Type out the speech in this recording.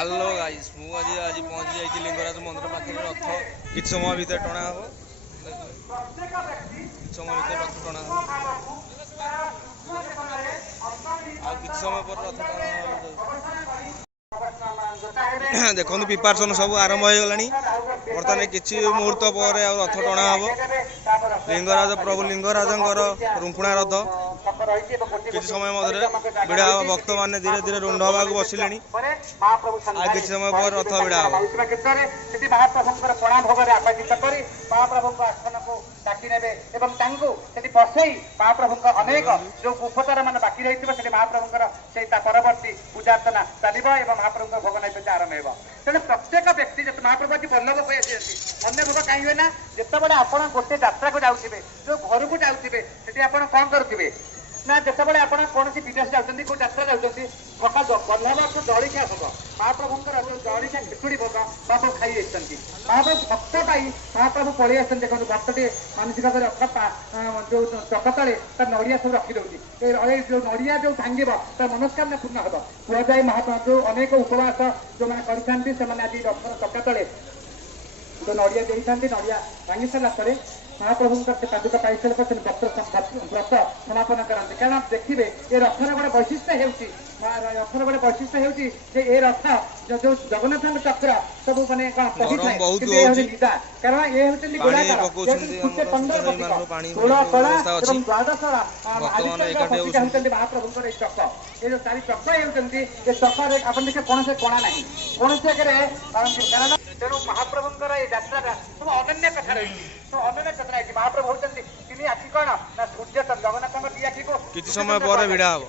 Hello guys मु आज आज पहुंच जाइए लिंगराज मंदिर पाखे रथ कि समय भितर टणा हम कि समय भितर रथ टणा हम कि समय पर रथ टणा देखो प्रिपारेसन सब आरंभ हो गला बर्तमान किसी मुहूर्त पर रथ टणा हम लिंगराज प्रभु लिंगराज रुंकुणा रथ किसी समय मध्य भिड़ा हम भक्त मैंने धीरे धीरे रुंड हवा बसिले किसी समय पर रथ भिड़ा हम महाप्रभुଙ୍କର ପଣା ଭୋଗରେ ଆବାଜିତ କରି ମହାପ୍ରଭୁଙ୍କ ଆସନକୁ ଡାକି ନେବେ ଏବଂ ତାଙ୍କୁ ସେଠି ବସେଇ ମହାପ୍ରଭୁଙ୍କ ଅନେକ ଯୋଉ ଉପଚାର ମାନେ ବାକି ରହିଥିବ ସେଠି ମହାପ୍ରଭୁଙ୍କର ସେଇ ତା ପରବର୍ତ୍ତୀ ପୂଜାର୍ଚ୍ଚନା ଚାଲିବ ଏବଂ ମହାପ୍ରଭୁଙ୍କ ଭୋଗ ନୈବେଦ୍ୟ ଆରମ୍ଭ ହେବ। ତେଣୁ ପ୍ରତ୍ୟେକ ବ୍ୟକ୍ତି ଯେତେ ମହାପ୍ରଭୁ ଆଜି ବଲ୍ଲଭ କହି ଆସିଛନ୍ତି ଅନ୍ୟ ଭୋଗ କାହିଁ ହୁଏ ନା ଯେତେବେଳେ ଆପଣ ଗୋଟେ ଯାତ୍ରାକୁ ଯାଉଥିବେ ଯୋଉ ଘରକୁ ଯାଉଥିବେ ସେଠି ଆପଣ କଣ କରୁଥିବେ ନା ଯେତେବେଳେ ଆପଣ କୌଣସି ବିଦେଶ ଯାଉଛନ୍ତି କୋଉ ଯାତ୍ରା ଯାଉଛନ୍ତି ସକାଳ ବଲ୍ଲଭକୁ ଜଳିଖିଆ ଭୋଗ ମହାପ୍ରଭୁଙ୍କର ଯୋଉ ଜଳିଖିଆ ଖିଚୁଡ଼ି ଭୋଗ ମହାପ୍ରଭୁ ଖାଇ ଆସିଛନ୍ତି। ମହାପ୍ରଭୁ ଭକ୍ତ ପାଇଁ ମହାପ୍ରଭୁ ପଳେଇ ଆସିଛନ୍ତି। ଦେଖନ୍ତୁ ଭକ୍ତଟି ମାନସିକ କରି ରଥ ଯୋଉ ଚକ ତଳେ ତା ନଡ଼ିଆ ସବୁ ରଖିଦେଉଛି ଯୋଉ ନଡ଼ିଆ ଯୋଉ ଭାଙ୍ଗିବ ତା ମନସ୍କାମନା ପୂର୍ଣ୍ଣ ହେବ। କୁହାଯାଏ ମହାପ୍ରଭୁ ଯୋଉ ଅନେକ ଉପବାସ ଯୋଉମାନେ କରିଥାନ୍ତି ସେମାନେ ଆଜି ରଥର ଚକ ତଳେ ଯୋଉ ନଡ଼ିଆ ଦେଇଥାନ୍ତି ନଡ଼ିଆ ଭାଙ୍ଗି ସାରିଲା ପରେ ମହାପ୍ରଭୁଙ୍କର ସେ ପାଦୁକା ପାଇସାରିଲା ପରେ ବ୍ରତ ସମାପନ କରନ୍ତି। କାରଣ ଦେଖିବେ ଏ ରଥର ଗୋଟେ ବୈଶିଷ୍ଟ୍ୟ ହେଉଛି ଯେ ଏ ରଥ ଯୋଉ ଜଗନ୍ନାଥଙ୍କ ଚକ୍ର ସବୁ ମାନେ କଣ କହିଥାଏ କିନ୍ତୁ ଏ ହେଉଛି ନିଦା କାରଣ ଏ ହେଉଛନ୍ତି ଗୋଳାକାର ଷୋଳ କଳା ଏବଂ ଦ୍ୱାଦଶ ହେଉଛନ୍ତି ମହାପ୍ରଭୁଙ୍କର ଏଇ ଚକ ଏ ଯୋଉ ଚାରି ଚକ ହେଉଛନ୍ତି ଏ ଚକରେ ଆପଣ ଦେଖିବେ କୌଣସି କଣା ନାହିଁ କୌଣସି ଜାଗାରେ କାରଣ ତେଣୁ ମହାପ୍ରଭୁଙ୍କର ଏଇ ଯାତ୍ରାଟା ସବୁ ଅନନ୍ୟ କଥା ରହିଛି ଅନନ୍ୟ କଥା ରହିଛି। ମହାପ୍ରଭୁ ହଉଛନ୍ତି ତିନି ଆଖି କଣ ନା ସୂର୍ଯ୍ୟ ଜଗନ୍ନାଥଙ୍କ ଦି ଆଖିକୁ କିଛି ସମୟ ପରେ ଭିଡ଼ା ହବ।